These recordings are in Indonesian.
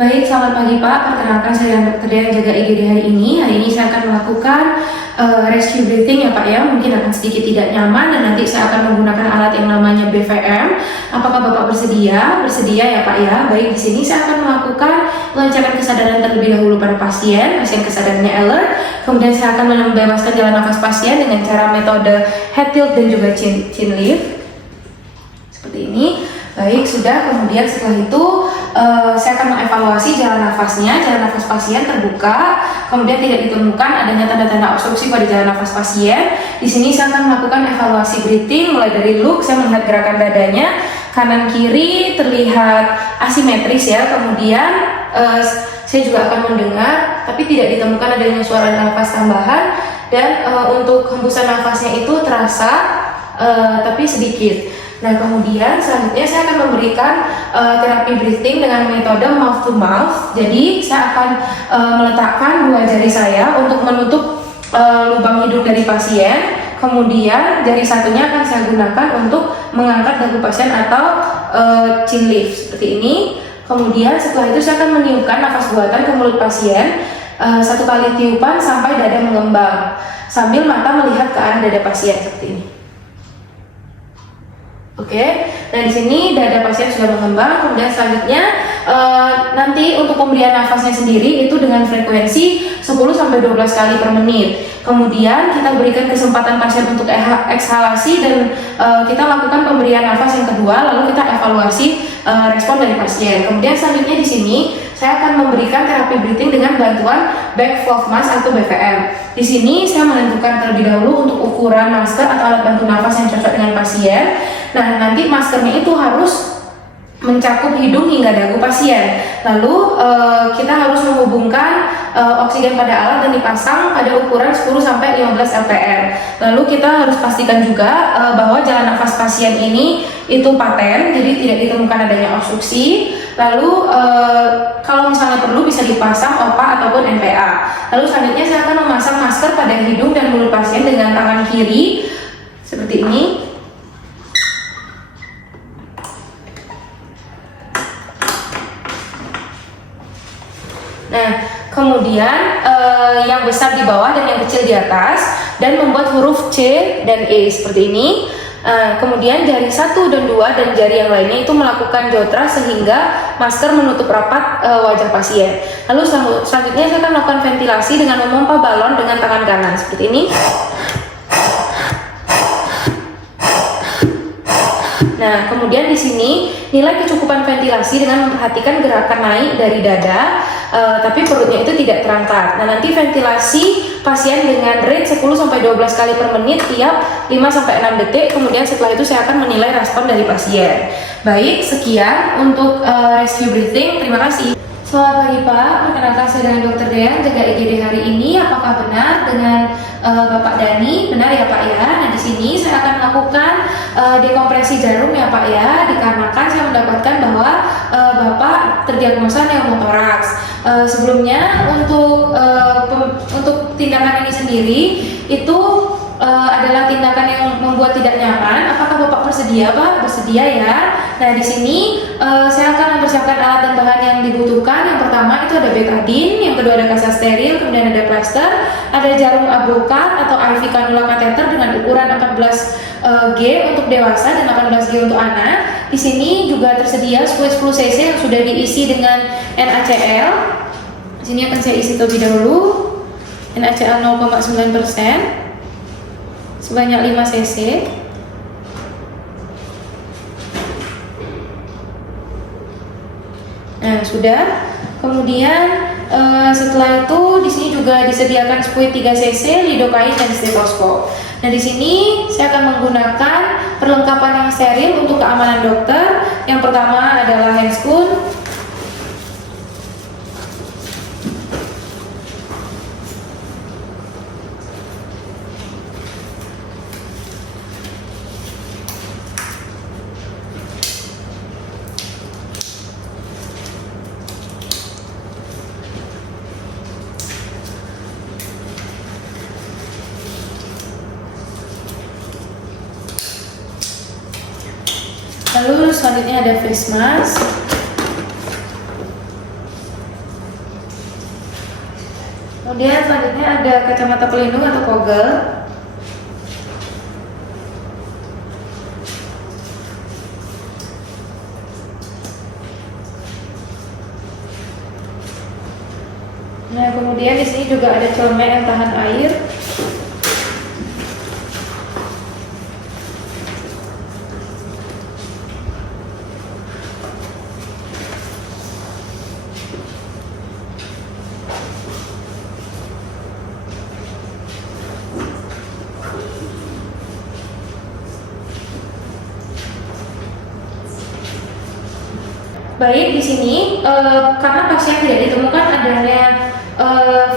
Baik, selamat pagi Pak. Perkenalkan saya Dr. Dea yang jaga IGD hari ini. Hari ini saya akan melakukan rescue breathing ya Pak ya. Mungkin akan sedikit tidak nyaman dan nanti saya akan menggunakan alat yang namanya BVM. Apakah Bapak bersedia? Bersedia ya Pak ya. Baik, di sini saya akan melakukan melancarkan kesadaran terlebih dahulu pada pasien kesadarannya alert. Kemudian saya akan membebaskan jalan nafas pasien dengan cara metode head tilt dan juga chin lift. Seperti ini. Baik, sudah. Kemudian setelah itu saya akan mengevaluasi jalan nafasnya. Jalan nafas pasien terbuka, kemudian tidak ditemukan adanya tanda-tanda obstruksi pada jalan nafas pasien. Di sini saya akan melakukan evaluasi breathing mulai dari look. Saya melihat gerakan dadanya kanan kiri terlihat asimetris ya. Kemudian saya juga akan mendengar, tapi tidak ditemukan adanya suara nafas tambahan. Dan untuk hembusan nafasnya itu terasa, tapi sedikit. Nah, kemudian selanjutnya saya akan memberikan terapi breathing dengan metode mouth to mouth. Jadi saya akan meletakkan dua jari saya untuk menutup lubang hidung dari pasien. Kemudian jari satunya akan saya gunakan untuk mengangkat dagu pasien atau chin lift seperti ini. Kemudian setelah itu saya akan meniupkan nafas buatan ke mulut pasien. Satu kali tiupan sampai dada mengembang sambil mata melihat ke arah dada pasien seperti ini. Oke, nah di sini dada pasien sudah mengembang. Kemudian selanjutnya nanti untuk pemberian nafasnya sendiri itu dengan frekuensi 10-12 kali per menit. Kemudian kita berikan kesempatan pasien untuk ekhalasi dan kita lakukan pemberian nafas yang kedua, lalu kita evaluasi respon dari pasien. Kemudian selanjutnya di sini saya akan memberikan terapi breathing dengan bantuan back valve mask atau BVM. Di sini saya menentukan terlebih dahulu untuk ukuran masker atau alat bantu nafas yang cocok dengan pasien. Nah, nanti maskernya itu harus mencakup hidung hingga dagu pasien. Lalu kita harus menghubungkan oksigen pada alat dan dipasang pada ukuran 10-15 lpm. Lalu kita harus pastikan juga bahwa jalan nafas pasien ini itu paten, jadi tidak ditemukan adanya obstruksi. Lalu kalau misalnya perlu bisa dipasang OPA ataupun NPA. Lalu selanjutnya saya akan memasang masker pada hidung dan mulut pasien dengan tangan kiri seperti ini. Nah, kemudian yang besar di bawah dan yang kecil di atas, dan membuat huruf C dan E seperti ini. Kemudian jari 1 dan 2 dan jari yang lainnya itu melakukan jotra sehingga masker menutup rapat wajah pasien. Lalu selanjutnya saya akan melakukan ventilasi dengan memompa balon dengan tangan kanan seperti ini. Nah, kemudian di sini nilai kecukupan ventilasi dengan memperhatikan gerakan naik dari dada, tapi perutnya itu tidak terangkat. Nah, nanti ventilasi pasien dengan rate 10-12 kali per menit tiap 5-6 detik. Kemudian setelah itu saya akan menilai respon dari pasien. Baik, sekian untuk rescue breathing. Terima kasih. Selamat pagi Pak, perkenalkan saya dengan Dr. Dea, jaga IGD hari ini. Apakah benar dengan Bapak Dani? Benar ya Pak ya. Nah, di sini saya akan melakukan dekompresi jarum ya Pak ya, dikarenakan saya mendapatkan bahwa Bapak terdiagnosa pneumotoraks. Sebelumnya untuk tindakan ini sendiri itu adalah tindakan yang membuat tidak nyaman. Apakah Bapak bersedia Pak? Bersedia ya. Nah, di sini saya akan mempersiapkan alat dan bahan yang dibutuhkan. Yang pertama itu ada betadine, yang kedua ada kaca steril, kemudian ada plaster, ada jarum abrokat atau IV cannula kateter dengan ukuran 14G untuk dewasa dan 18G untuk anak. Di sini juga tersedia squeeze 10 cc yang sudah diisi dengan NaCl. Di sini akan saya isi terlebih dahulu. NaCl 0,9% sebanyak 5 cc. Nah, sudah. Kemudian setelah itu di sini juga disediakan squid 3 cc, lidocaine dan stetoskop. Nah, di sini saya akan menggunakan perlengkapan yang steril untuk keamanan dokter. Yang pertama adalah handscoon. Lalu selanjutnya ada face mask. Kemudian selanjutnya ada kacamata pelindung atau goggle. Nah, kemudian di sini juga ada celana yang tahan air. Baik, di sini karena pasien tidak ditemukan adanya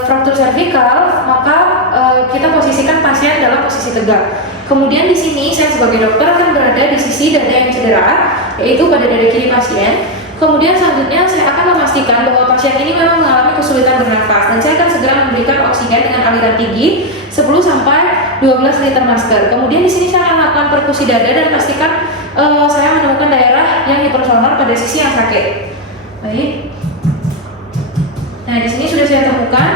fraktur servikal, maka kita posisikan pasien dalam posisi tegak. Kemudian di sini saya sebagai dokter akan berada di sisi dada yang cedera, yaitu pada dada kiri pasien. Kemudian selanjutnya saya akan memastikan bahwa pasien ini memang mengalami kesulitan bernafas dan saya akan segera memberikan oksigen dengan aliran tinggi 10 sampai 12 liter masker. Kemudian di sini saya akan melakukan perkusi dada dan pastikan saya menemukan daerah yang hipersonor pada sisi yang sakit. Baik. Nah, di sini sudah saya temukan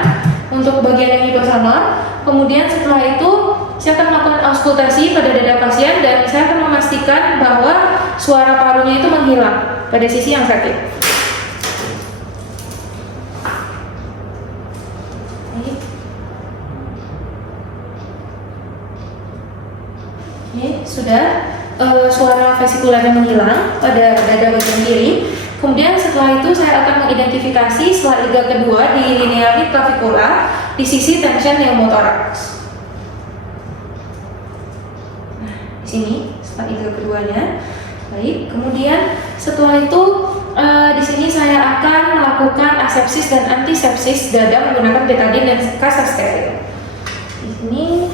untuk bagian yang hipersonor. Kemudian setelah itu saya akan melakukan auskultasi pada dada pasien dan saya akan memastikan bahwa suara parunya itu menghilang pada sisi yang sakit. Oke, sudah. Suara vesikulernya menghilang pada dada bagian kiri. Kemudian setelah itu saya akan mengidentifikasi setelah iga kedua di linea mid clavicula di sisi tension pneumothorax. Nah, di sini setelah iga keduanya. Baik, kemudian setelah itu di sini saya akan melakukan asepsis dan antisepsis dada menggunakan betadine dan kaset steril. Di sini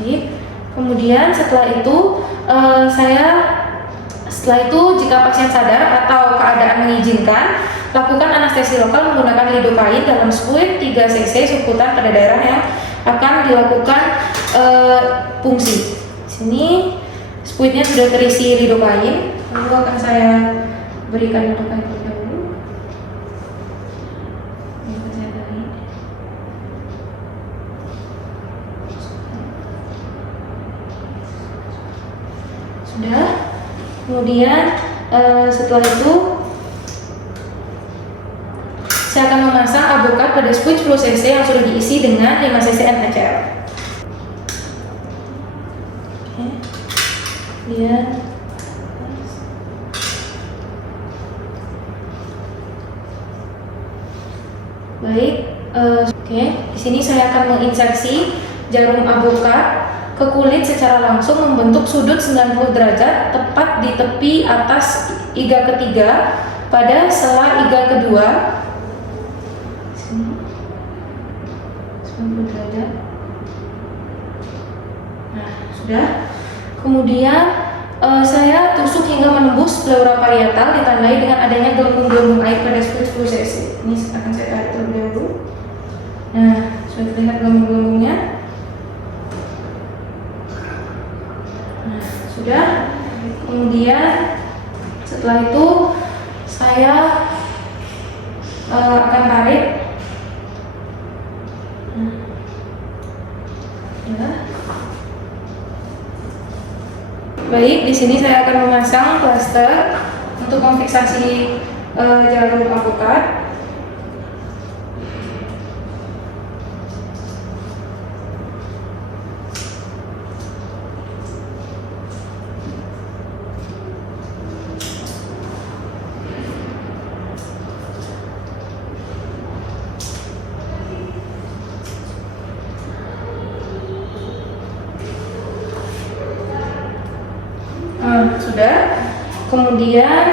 baik. Kemudian setelah itu jika pasien sadar atau keadaan mengizinkan, lakukan anestesi lokal menggunakan lidocaine dalam spuit 3 cc subkutan pada daerah yang akan dilakukan punksi. Di sini spuitnya sudah terisi lidocaine, lalu akan saya berikan lidocaine terlebih dahulu. Sudah. Kemudian setelah itu saya akan memasang avokat pada spuit 10 cc yang sudah diisi dengan 5 cc NaCl. Oke. Kemudian baik. Oke. Di sini saya akan menginsersi jarum avokat ke kulit secara langsung membentuk sudut 90 derajat tepat di tepi atas iga ketiga pada sela iga kedua. Sini 90 derajat. Nah, sudah. Kemudian saya tusuk hingga menembus pleura parietal ditandai dengan adanya gelembung-gelembung air pada spuit 10 cc. Ini akan saya tarik terlebih dahulu. Nah, sudah terlihat gelembung-gelembungnya. Sudah. Kemudian setelah itu saya akan tarik. Baik, di sini saya akan memasang plaster untuk memfiksasi jarum avokat. Sudah. Kemudian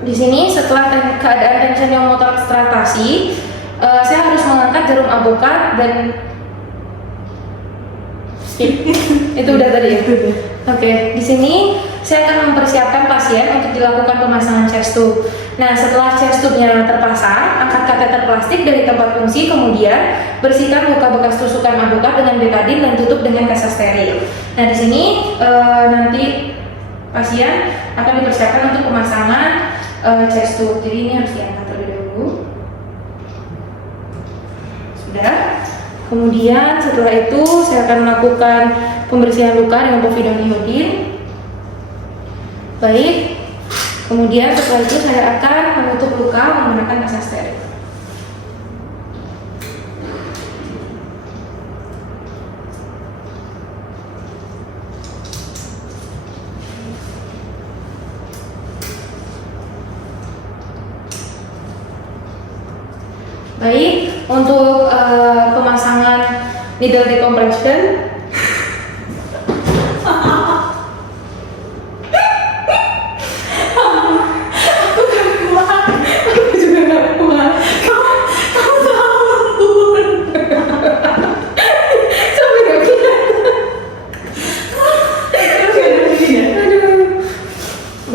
di sini setelah keadaan tension pneumothorax teratasi, saya harus mengangkat jarum avokat dan skip. Itu udah tadi ya. Oke, di sini saya akan mempersiapkan pasien untuk dilakukan pemasangan chest tube. Nah, setelah chest tube-nya terpasang, angkat kateter plastik dari tempat fungsi, kemudian bersihkan luka bekas tusukan avokat dengan betadine dan tutup dengan kaset steril. Nah, di sini nanti pasien akan dipersiapkan untuk pemasangan chest tube. Jadi ini harus diangkat terlebih dahulu. Sudah. Kemudian setelah itu saya akan melakukan pembersihan luka dengan povidone iodine. Baik. Kemudian setelah itu saya akan menutup luka menggunakan masa steril. Baik, untuk pemasangan needle decompression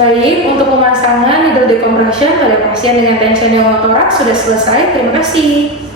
Baik, untuk pemasangan needle decompression pada pasien dengan tension pneumotoraks sudah selesai. Terima kasih.